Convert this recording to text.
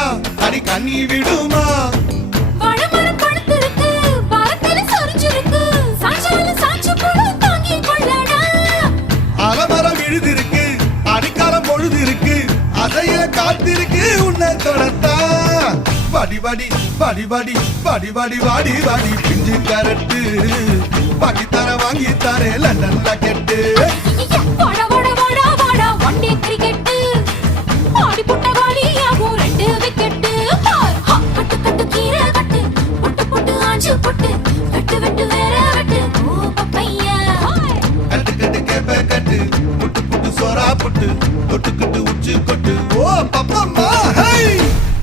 விட்டா அடி கண்ணி விடுமா பழமரம் படுத்திருக்கு பாரத்தில் சொரிஞ்சிருக்கு சாஞ்சாலும் சாட்சி கூட தாங்கி கொள்ளடா அலமரம் எழுதிருக்கு அடிக்காலம் பொழுது இருக்கு அதைய காத்திருக்கு உன்னை தொடத்தா படி படி படி படி படி படி வாடி வாடி பிஞ்சு கரட்டு பாக்கி தர வாங்கி தரே லண்டன்ல கெட்டு